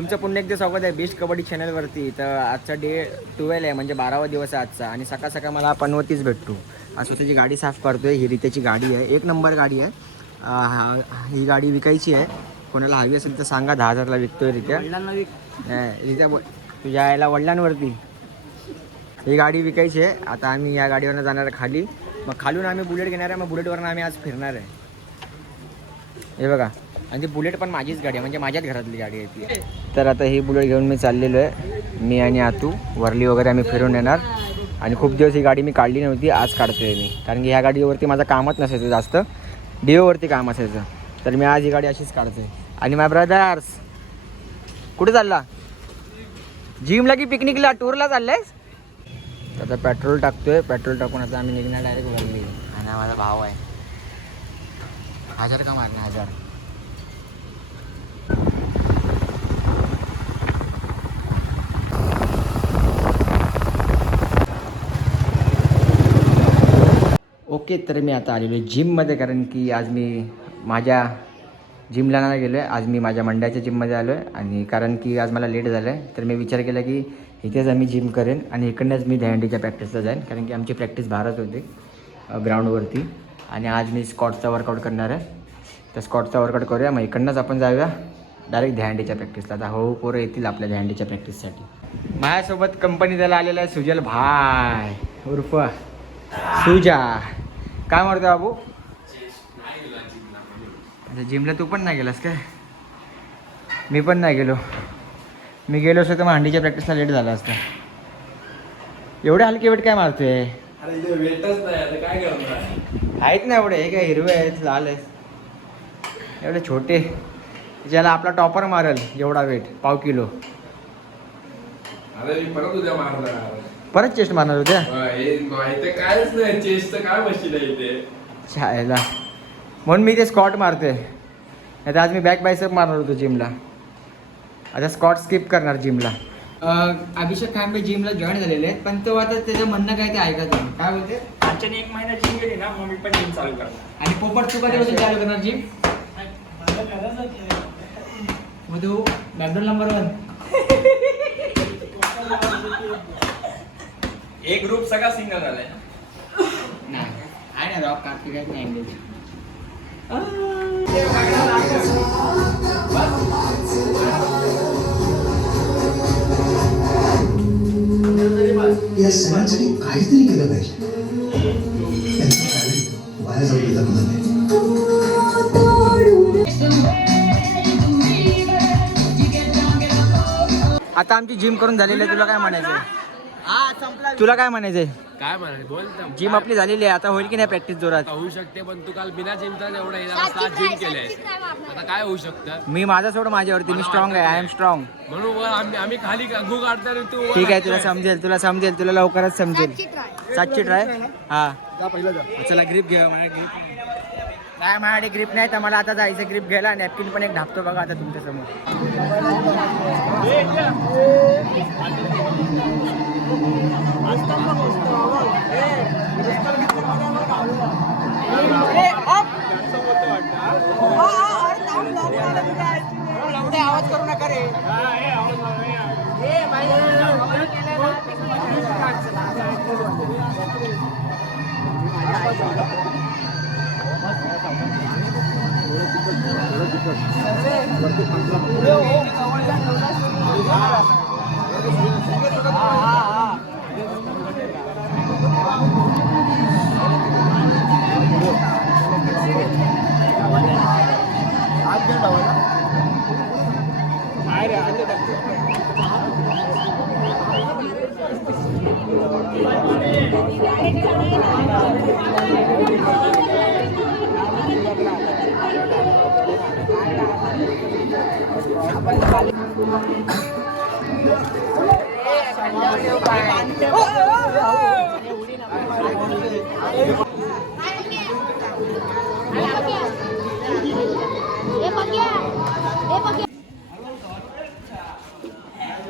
तुमचं पुन्हा एकदा स्वागत आहे बेस्ट कबड्डी चॅनलवरती. तर आजचा डे 12 आहे, म्हणजे 12वा दिवस आहे आजचा. आणि सकाळ सकाळ मला पनवतीच भेटतो. आज स्वतःची गाडी साफ करतोय. ही रित्याची गाडी आहे, 1 नंबर गाडी आहे. ही गाडी विकायची आहे. कोणाला हवी असेल तर सांगा, 10,000ला विकतोय रित्या. रित्या तुझ्या यायला वडिलांवरती ही गाडी विकायची आहे. आता आम्ही या गाडीवरनं जाणार आहे खाली. मग खालून आम्ही बुलेट घेणार आहे. मग बुलेटवरनं आम्ही आज फिरणार आहे. हे बघा, आणि ती बुलेट पण माझीच गाडी आहे, म्हणजे माझ्याच घरातली गाडी आहे ती. तर आता ही बुलेट घेऊन मी चाललेलो आहे. मी आणि आतू वरली वगैरे आम्ही फिरून येणार. आणि खूप दिवस ही गाडी मी काढली नव्हती, आज काढतोय मी. कारण की ह्या गाडीवरती माझं कामच नसायचं जास्त, डिओवरती काम असायचं. तर मी आज ही गाडी अशीच काढतोय. आणि माय ब्रदर्स, कुठे चालला? जिमला की पिकनिकला, टूरला चाललायस? आता पेट्रोल टाकतोय. पेट्रोल टाकून आता आम्ही निघणार डायरेक्ट वरली. आणि हा माझा भाव आहे. 1000 का मारणार? 1000. ओके, तर मी आता आलेलो आहे जिममध्ये. कारण की आज मी माझ्या जिमला नाही गेलो आहे. आज मी माझ्या मंडळाच्या जिममध्ये आलो आहे. आणि कारण की आज मला लेट झालं आहे, तर मी विचार केला की इथेच आम्ही जिम करेन. आणि इकडनंच मी दहीहंडीच्या प्रॅक्टिसला जाईन. कारण की आमची प्रॅक्टिस बाहेरच होती, ग्राउंडवरती. आणि आज मी स्कॉटचा वर्कआउट करणार आहे. तर स्कॉटचा वर्कआउट करूया, मग इकडनंच आपण जाऊया डायरेक्ट दहीहंडीच्या प्रॅक्टिसला. आता हो पोरं येतील आपल्या दहीहंडीच्या प्रॅक्टिससाठी. माझ्यासोबत कंपनी त्याला आलेला आहे सुजल भाई उर्फ सुजा. काय म्हणतो बाबू? अच्छा, जिमला तू पण नाही गेलास काय? मी पण नाही गेलो. मी गेलो असतो तर मग हंडीच्या प्रॅक्टिसला लेट झाला असता. एवढे हलके वेट काय मारतोय? आहेत ना एवढे, हे काय हिरवे आहेत, लाल आहेत, एवढे छोटे. ज्याला आपला टॉपर मारेल एवढा वेट, पाव किलो. परत चेस्ट मारणार होत्या? कायच नाही, चेस्ट काय मशीन आहे इथे शाळेला, म्हणून मी ते स्कॉट मारते. नाही तर आज मी बॅक बायसेप मारणार होतो जिमला. आता स्कॉट स्किप करणार जिमला. अभिषेक खांबे जिमला जॉईन झालेले आहेत, पण तो आता त्याचं म्हणणं काय ते ऐकत नाही. काय बोलते? आजच्याने 1 महिना जिम गेली ना, मग मी पण जिम चालू करणार. आणि पोपट तू कधीपासून चालू करणार जिम? मग तू मॅकडॉनल्ड नंबर 1. एक ग्रुप सगळा सिंगल झालाय. नाही आहे ना, रॉक कार्तिक आहेत ना इंग्लिश. या सणांसाठी काहीतरी केलं पाहिजे. त्यांचं टॅलेंट वाया जाऊ दिलं नाही. आता आमची जिम करून झालेली आहे. तुला काय म्हणायचंय? तुला काय म्हणायचंय? काय म्हणाले बोल. जिम आपली झालेली आहे, आता होईल की नाही प्रॅक्टिस जोरात? होऊ शकते, पण तू काल बिना जिमचा एवढा जिम केलंयस, आता काय होऊ शकतं? मी माझा सोड माझ्यावरती, मी स्ट्रॉंग आहे. I am strong. म्हणून आम्ही खाली गु काढताना तू. ठीक आहे, तुला समजेल, तुला लवकरच समजेल. 7ची ट्राय. हा चला, ग्रिप घ्या. माझ्या ग्रिप काय, माझ्याकडे ग्रिप नाही, तर मला आता जायचं ग्रिप घ्यायला. नॅपकिन पण एक ढापतो बघा आता तुमच्या समोर. आवाज करू नका रे.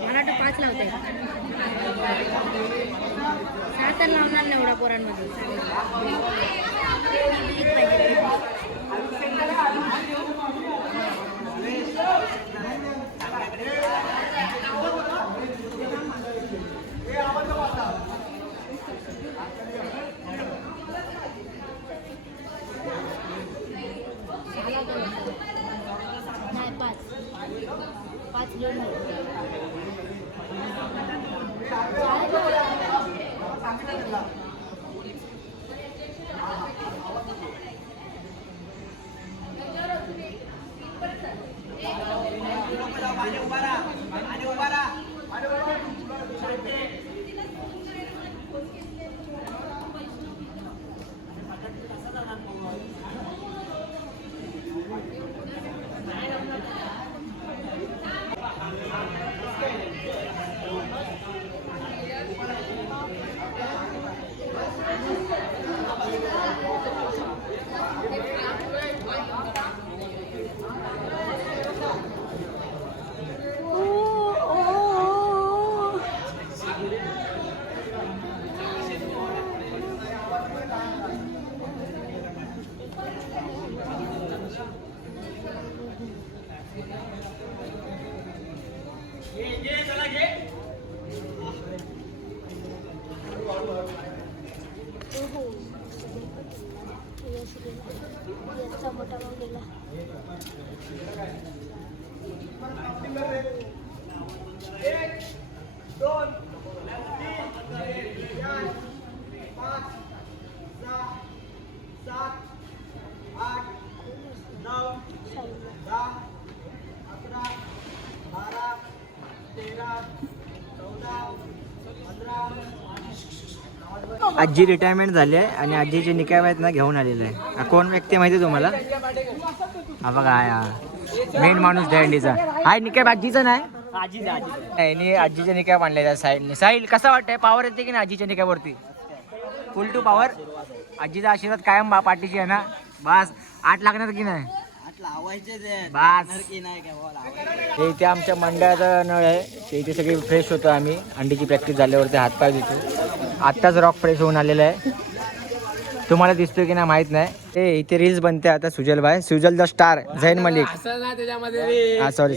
मला तर 5 लावते. 7 लावणार नाही एवढा पोरांमध्ये. आजी रिटायरमेंट झाली आहे आणि आजीचे निकाय आहेत ना घेऊन आलेले आहे. हा कोण व्यक्ती माहिती आहे तुम्हाला? हा बघा हा मेन माणूस दहंडीचा. हा निकाय आजीचा नाही, आजीच्या निकाय मांडले साहिलने. साहिल कसा वाटतंय? पावर येते की नाही आजीच्या निकायवरती? फुल टू पावर. आजीचा आशीर्वाद कायम पाठीशी आहे ना? बस 8 लागणार की नाही? हे इथे आमच्या मंडळाचा नळ आहे, ते इथे सगळे फ्रेश होतो आम्ही. अंडीची प्रॅक्टिस झाल्यावरती हातपाय धुतो. आत्ताच रॉक फ्रेश होऊन आलेला आहे. तुम्हाला दिसतोय की नाही माहित नाही. ते इथे रील्स बनते आता. सुजल भाई, सुजल द स्टार, झैन मलिक. हा सॉरी.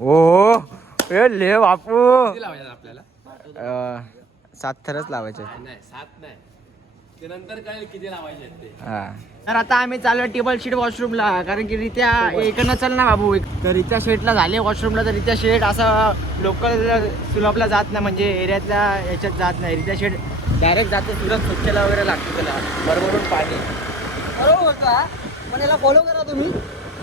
ओ ले बापू, आपल्याला 7 थरच लावायचे. नाही 7 नाही, ते नंतर कळेल किती लावायचे आहेत ते. हा तर आता आम्ही चालू आहे टेबल शीट वॉशरूमला, कारण की रित्या इकडनं चल ना बाबू. तर रित्या शेटला झाले वॉशरूमला, तर रित्या शेट असं लोकल सुलभला जात नाही, म्हणजे एरियातल्या याच्यात जात नाही. रित्या शेट डायरेक्ट जाते सुरत स्वच्छला वगैरे लागतो त्याला बरोबरून पाणी. बरोबर होता, पण याला फॉलो करा तुम्ही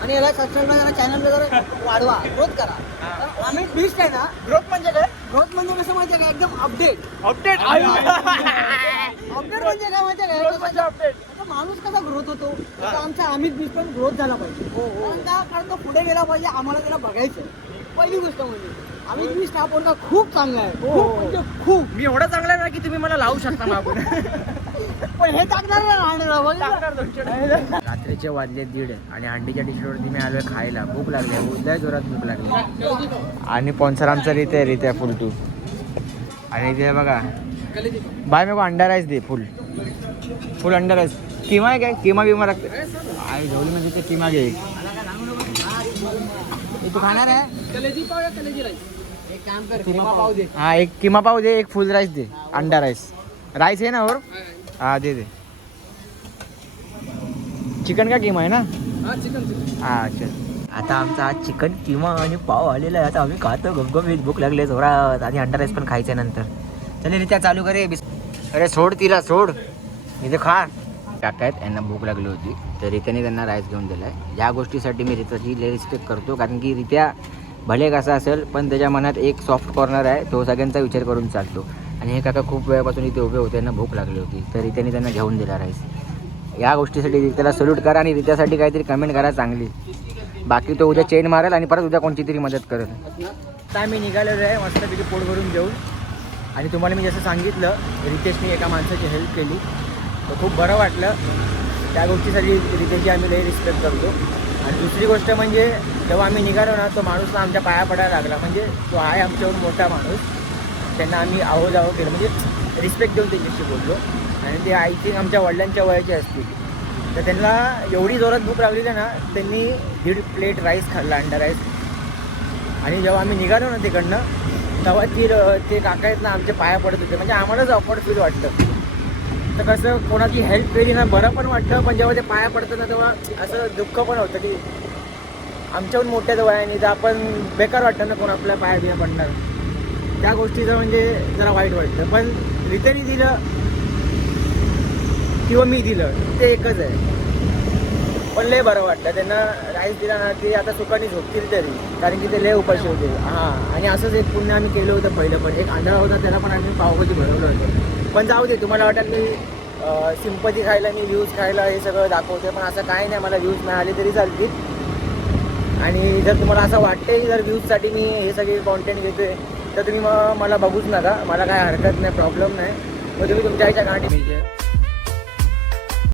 आणि याला सबस्क्राईब करा, चॅनलला जरा वाढवा, ग्रोथ करा. तर आम्ही बीस्ट आहे ना, ग्रोथ म्हणजे काय? ग्रोथ म्हणजे कसं माहिती आहे का? एकदम अपडेट अपडेट अपडेट म्हणजे काय माहिती आहे का? माणूस कसा ग्रोथ होतो तसा आमचा अमित बीस्ट पण ग्रोथ झाला पाहिजे. कारण तो पुढे गेला पाहिजे, आम्हाला त्याला बघायचं. पहिली गोष्ट म्हणजे अमित बीस्ट हा पोरगा खूप चांगला आहे, खूप म्हणजे खूप. मी एवढा चांगला आहे ना की तुम्ही मला लावू शकता मागून. पण हे टाकणार ना राहणार. रात्रीचे वाजले 1:30 आणि हंडीच्या डिशवरती मी आलोय खायला. भूक लागली, उद्या जोरात भूक लागली. आणि स्पॉन्सर आमचा रित्या फुल टू. आणि इथे बघा बाय मेको अंडा राईस दे, फुल अंडा राईस. किमा आहे काय? किमा लागते आई झोली म्हणजे ते किमा घे. तू खाणार आहे? कलेजी पाव या कलेजी राईस? एक काम कर, किमा पाव दे. हा एक किमा पाव दे, एक फुल राईस दे, अंडा राईस. राईस आहे ना और? हा दे. चिकन का किमा आहे ना? हा चिकन. हा चल. आता आमचा आज चिकन किमा आणि पाव आलेला आहे. आता आम्ही खातो गमगमीत. भूक लागले जोरात आणि अंडा राईस पण खायचं नंतर. चल रित्या चालू करे. अरे सोड तिला, सोड इथे खा. काकायत यांना भूक लागली होती तर रित्याने त्यांना राईस घेऊन दिला आहे. या गोष्टीसाठी मी रित्याची लय रिस्पेक्ट करतो, कारण की रित्या भले कसा असेल पण त्याच्या मनात एक सॉफ्ट कॉर्नर आहे, तो सगळ्यांचा विचार करून चालतो. आणि हे काका खूप वेळापासून इथे उभे होते, त्यांना भूक लागली होती तर रित्याने त्यांना घेऊन दिला राईस. या गोष्टीसाठी रित्याला सल्यूट करा आणि रित्यासाठी काहीतरी कमेंट करा चांगली. बाकी तो उद्या चेन मारेल आणि परत उद्या कोणती तरी मदत करेल. आता आम्ही निघालेलो आहे मस्तपैकी पोट भरून घेऊन. आणि तुम्हाला मी जसं सांगितलं रितेशने एका माणसाची हेल्प केली तर खूप बरं वाटलं. त्या गोष्टीसाठी रितेशची आम्ही लई रिस्पेक्ट करतो. आणि दुसरी गोष्ट म्हणजे जेव्हा आम्ही निघालो ना तो माणूस ना आमच्या पाया पडायला लागला. म्हणजे तो आहे आमच्याहून मोठा माणूस, त्यांना आम्ही आहो जावं केलं, म्हणजे रिस्पेक्ट देऊन त्यांच्याशी बोललो. आणि ते आय थिंक आमच्या वडिलांच्या वयाचे असतील. तर त्यांना एवढी जोरात भूक लागलेली ना, त्यांनी 1.5 प्लेट राईस खाल्ला, अंडा राईस. आणि जेव्हा आम्ही निघालो ना तिकडनं तेव्हा ते काका आहेत ना आमच्या पाया पडत होते. म्हणजे आम्हालाच ऑकवर्ड फील वाटतं. तर कसं कोणाची हेल्प केली ना बरं पण वाटतं, पण जेव्हा ते पाया पडतं ना तेव्हा असं दुःख पण होतं की आमच्याहून मोठ्या वयाने तर आपण बेकार वाटतं ना कोण आपल्या पाया बिया पडणार. त्या गोष्टीचं म्हणजे जरा वाईट वाटतं. पण रितेने दिलं किंवा मी दिलं ते एकच आहे. पण लय बरं वाटतं त्यांना राईस दिला ना की आता सुखाने झोपतील तरी, कारण की ते लय उपाशी होते. हां, आणि असंच एक पुण्य आम्ही केलं होतं पहिलं. पण एक आंधळा होता त्याला पण आम्ही पावभाजी भरवलं होतं. पण जाऊ दे, तुम्हाला वाटेल मी सिंपती खायला मी व्ह्यूज खायला हे सगळं दाखवते, पण असं काही नाही. मला व्ह्यूज नाही आले तरी चालतील. आणि जर तुम्हाला असं वाटते की जर व्ह्यूजसाठी मी हे सगळे कॉन्टेंट घेते तर तुम्ही मग मला बघूच नका, मला काय हरकत नाही, प्रॉब्लेम नाही. मग तुम्ही तुमच्या आईच्या गाठी मिळते.